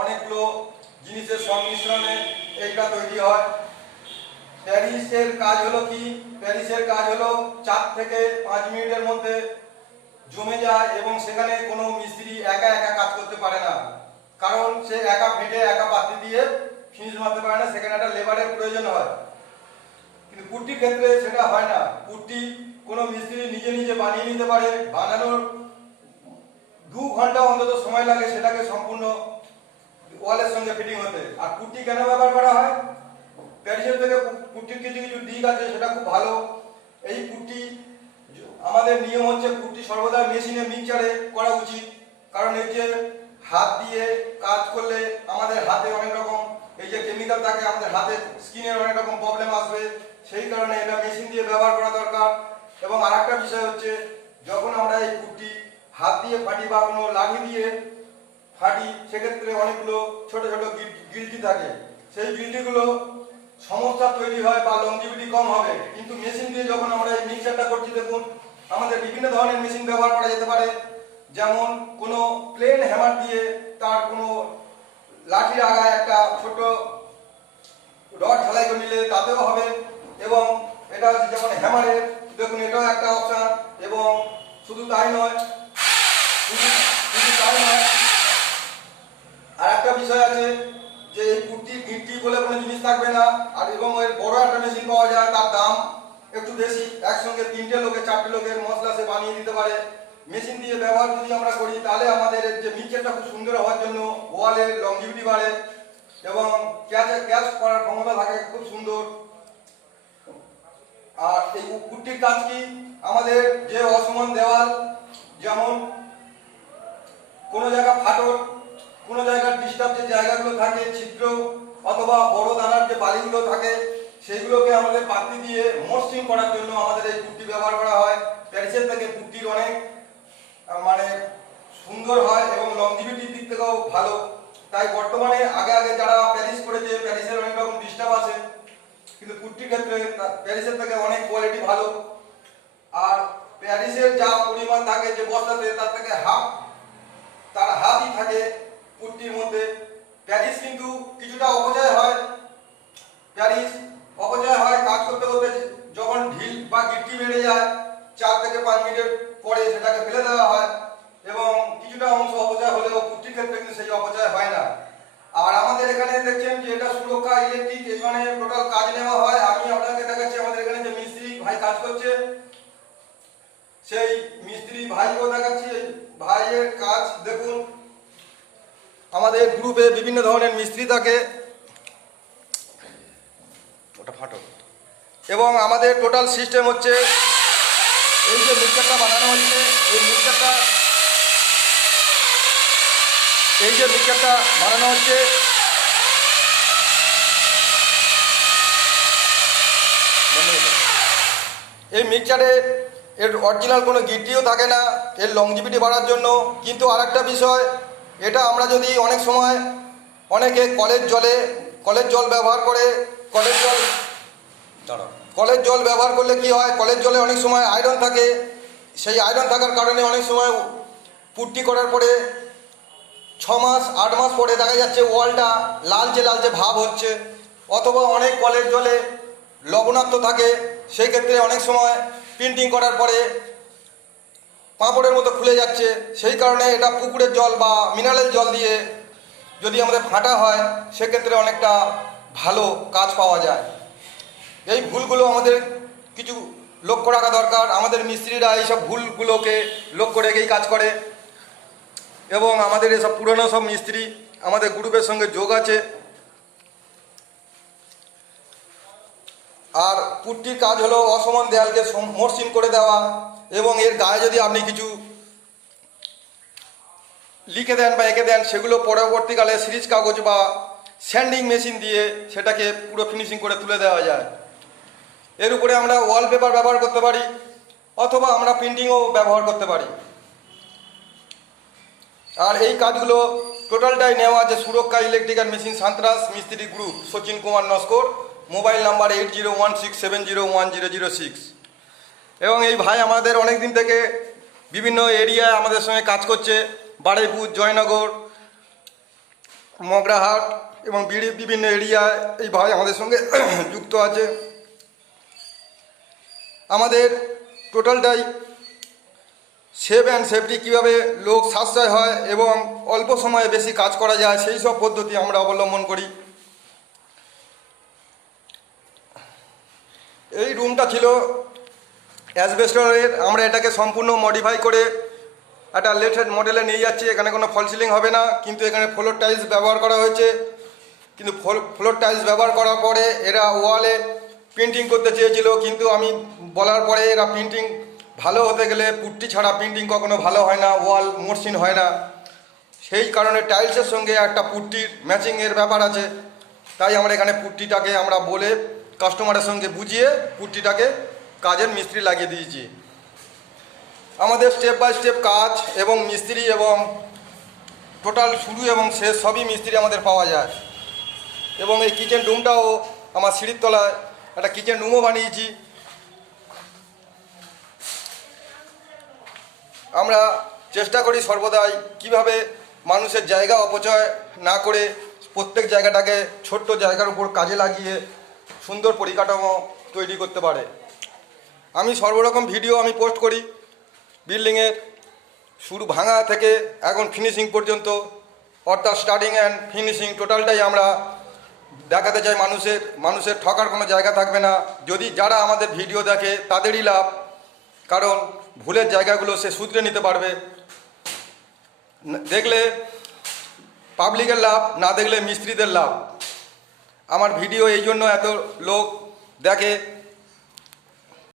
অনেকগুলো জিনিসের সংমিশ্রণে এইটা তৈরি হয়। প্যারিসের কাজ হলো কি, প্যারিসের কাজ হলো 4 থেকে 5 মিনিটের মধ্যে জমে যায় এবং সেখানে কোনো মিস্ত্রি একা একা কাজ করতে পারে না, কারণ সে একা ফেটে একা পাতি দিয়ে ফিনিশ মারতে পারে না, সেখানে একটা লেবারের প্রয়োজন হয়। কিন্তু পুট্টির ক্ষেত্রে সেটা হয় না। পুট্টি কোনো মিস্ত্রি নিজে নিজে বানিয়ে নিতে পারে, বানানোর 2 ঘন্টা অন্তত সময় লাগে সেটাকে সম্পূর্ণ ওয়ালের সঙ্গে ফিটিং হতে। আর পুট্টি কেন ব্যবহার করা হয়? প্যারিসের থেকে পুট্টির কিছু কিছু দিক আছে, সেটা খুব ভালো। এই পুট্টি আমাদের নিয়ম হচ্ছে পুট্টি সর্বদা মেশিনে মিক্সচারে করা উচিত, কারণ এই যে হাত দিয়ে কাজ করলে আমাদের হাতে অনেক রকম এই যে কেমিক্যাল থাকে, আমাদের হাতের স্কিনের অনেক রকম প্রবলেম আসবে, সেই কারণে এটা মেশিন দিয়ে ব্যবহার করা দরকার। এবং আরেকটা বিষয় হচ্ছে, যখন আমরা এই পুট্টি হাত দিয়ে ফাটি বা কোনো লাঠি দিয়ে ফাটি, সেক্ষেত্রে অনেকগুলো ছোট ছোট গিল্টি থাকে, সেই গিল্টিগুলো সমস্যা তৈরি হয় বা লংজিভিটি কম হবে। কিন্তু মেশিন দিয়ে যখন আমরা এই মিক্সচারটা করছি, দেখুন আমাদের বিভিন্ন ধরনের মেশিন ব্যবহার করা যেতে পারে, যেমন কোনো প্লেন হ্যামার দিয়ে তার কোনো লাঠির আগায় একটা ছোট রড ঢালাই করে নিলে তাতেও হবে। এবং এটা হচ্ছে যেমন হ্যামারের, দেখুন এটাও একটা অপশন। এবং শুধু তাই নয়, শুধু তাই নয়, আর একটা বিষয় আছে যে এই পুট্টি গিট্টি বলে কোনো জিনিস থাকবে না। আর এবং এর বড় একটা মেশিন পাওয়া যায়, তার দাম একটু বেশি, একসঙ্গে 3টে লোকে 4টে লোকের মশলা সে বানিয়ে দিতে পারে। মেশিন দিয়ে ব্যবহার যদি আমরা করি, তাহলে আমাদের যে মিক্সচারটা খুব সুন্দর হওয়ার জন্য ওয়ালের লংজিভিটি বাড়ে এবং ক্যাচ করার ক্ষমতা থাকে খুব সুন্দর। আর এই পুট্টির কাজ কি, আমাদের যে অসমান দেওয়াল, যেমন কোনো জায়গা ফাটল, কোনো জায়গার ডিস্টার্ব যে জায়গাগুলো থাকে, ছিদ্র অথবা বড় দানার যে বালিগুলো থাকে, সেইগুলোকে আমাদের পাতি দিয়ে মসৃণ করার জন্য আমাদের এই পুট্টি ব্যবহার করা হয়। প্যারিসের থেকে পুট্টির অনেক মানে সুন্দর হয় এবং লংজিভিটির দিক থেকেও ভালো। তাই বর্তমানে আগে আগে যারা প্যারিস করেছে, প্যারিসের অনেক রকম ডিস্টার্ব আছে, কিন্তু পুট্টির ক্ষেত্রে প্যারিসের থেকে অনেক কোয়ালিটি ভালো। আর প্যারিসের যা পরিমাণ থাকে যে বস্তাতে, তার থেকে হাফই থাকে পুট্টির মধ্যে। প্যারিস কিন্তু কিছুটা অপচয় হয়, কাজ করতে করতে যখন ঢিল বা গিট্টি বেড়ে যায়, 4 থেকে 5 মিনিটের পরে সেটাকে ফেলে দেওয়া হয় এবং কিছুটা অংশ অপচয় হলেও পুট্টির ক্ষেত্রে কিন্তু সেই অপচয় হয় না। আর আমাদের এখানে দেখছেন যে এটা সুরক্ষা ইলেকট্রিক, এখানে টোটাল কাজ নেওয়া হয়। আমি আপনাকে দেখাচ্ছি আমাদের এখানে যে মিস্ত্রি ভাই কাজ করছে, সেই মিস্ত্রি ভাইকেও দেখাচ্ছি। ভাইয়ের কাজ দেখুন, আমাদের গ্রুপে বিভিন্ন ধরনের মিস্ত্রি থাকে, ওটা ফাটো। এবং আমাদের টোটাল সিস্টেম হচ্ছে, এই যে মিক্সচারটা বানানো হচ্ছে, এই মিক্সচারটা বানানো হচ্ছে, এই মিক্সচারে এর অরিজিনাল কোনো গিট্টিও থাকে না, এর লংজিভিটি বাড়ার জন্য। কিন্তু আরেকটা বিষয়, এটা আমরা যদি অনেক সময় অনেকে কলের জল ব্যবহার করে, কলের জল ব্যবহার করলে কি হয়, কলের জলে অনেক সময় আয়রন থাকে, সেই আয়রন থাকার কারণে অনেক সময় পুট্টি করার পরে 6 মাস 8 মাস পরে দেখা যাচ্ছে ওয়ালটা লালচে ভাব হচ্ছে, অথবা অনেক কলের জলে লবণাক্ত থাকে, সেই ক্ষেত্রে অনেক সময় প্রিন্টিং করার পরে পাঁপড়ের মতো খুলে যাচ্ছে। সেই কারণে এটা পুকুরের জল বা মিনারেল জল দিয়ে যদি আমাদের ফাটা হয়, সেক্ষেত্রে অনেকটা ভালো কাজ পাওয়া যায়। এই ভুলগুলো আমাদের কিছু লক্ষ্য রাখা দরকার। আমাদের মিস্ত্রিরা এইসব ভুলগুলোকে লক্ষ্য রেখেই কাজ করে এবং আমাদের এসব পুরনো সব মিস্ত্রি আমাদের গ্রুপের সঙ্গে যোগ আছে। আর পুট্টির কাজ হলো অসমান দেয়ালকে মসৃণ করে দেওয়া, এবং এর গায়ে যদি আপনি কিছু লিখে দেন বা এঁকে দেন, সেগুলো পরবর্তীকালে সিরিজ কাগজ বা স্যান্ডিং মেশিন দিয়ে সেটাকে পুরো ফিনিশিং করে তুলে দেওয়া যায়। এর উপরে আমরা ওয়ালপেপার ব্যবহার করতে পারি, অথবা আমরা প্রিন্টিংও ব্যবহার করতে পারি। আর এই কাজগুলো টোটালটাই নেওয়া আছে সুরক্ষা ইলেকট্রিক অ্যান্ড মেশিন সাঁতরাস মিস্ত্রি group, Sachin Kumar Naskar, mobile number 8016701006। এবং এই ভাই আমাদের অনেক দিন থেকে বিভিন্ন এরিয়ায় আমাদের সঙ্গে কাজ করছে, বারুইপুর, জয়নগর, মগরাহাট এবং বিভিন্ন এরিয়ায় এই ভাই আমাদের সঙ্গে যুক্ত আছে। আমাদের টোটালটাই সেভ অ্যান্ড সেফটি, কীভাবে লোক সাশ্রয় হয় এবং অল্প সময়ে বেশি কাজ করা যায় সেই সব পদ্ধতি আমরা অবলম্বন করি। এই রুমটা ছিল অ্যাসবেস্টরের, আমরা এটাকে সম্পূর্ণ মডিফাই করে একটা লেটেস্ট মডেলে নিয়ে যাচ্ছি। এখানে কোনো ফল সিলিং হবে না, কিন্তু এখানে ফ্লোর টাইলস ব্যবহার করা হয়েছে। কিন্তু ফ্লোর টাইলস ব্যবহার করার পরে এরা ওয়ালে পেন্টিং করতে চেয়েছিল, কিন্তু আমি বলার পরে এরা পেন্টিং ভালো হতে গেলে পুট্টি ছাড়া পেন্টিং কখনো ভালো হয় না, ওয়াল মসৃণ হয় না। সেই কারণে টাইলসের সঙ্গে একটা পুট্টির ম্যাচিংয়ের ব্যাপার আছে, তাই আমরা এখানে পুট্টিটাকে আমরা বলে কাস্টমারের সঙ্গে বুঝিয়ে পুট্টিটাকে কাজের মিস্ত্রি লাগিয়ে দিয়েছি। আমাদের স্টেপ বাই স্টেপ কাজ এবং মিস্ত্রি এবং টোটাল শুরু এবং শেষ সবই মিস্ত্রি আমাদের পাওয়া যায়। এবং এই কিচেন রুমটাও আমার সিঁড়ির তলায় একটা কিচেন রুমও বানিয়েছি। আমরা চেষ্টা করি সর্বদাই কিভাবে মানুষের জায়গা অপচয় না করে প্রত্যেক জায়গাটাকে ছোট্ট জায়গার উপর কাজে লাগিয়ে সুন্দর পরিকাঠামো তৈরি করতে পারে। আমি সর্বরকম ভিডিও আমি পোস্ট করি, বিল্ডিংয়ের শুরু ভাঙা থেকে এখন ফিনিশিং পর্যন্ত, অর্থাৎ স্টার্টিং অ্যান্ড ফিনিশিং টোটালটাই আমরা দেখাতে চাই। মানুষের ঠকার কোনো জায়গা থাকবে না। যদি যারা আমাদের ভিডিও দেখে তাদেরই লাভ, কারণ ভুলের জায়গাগুলো সে শুধরে নিতে পারবে। দেখলে পাবলিকের লাভ, না দেখলে মিস্ত্রিদের লাভ। আমার ভিডিও এই জন্য এত লোক দেখে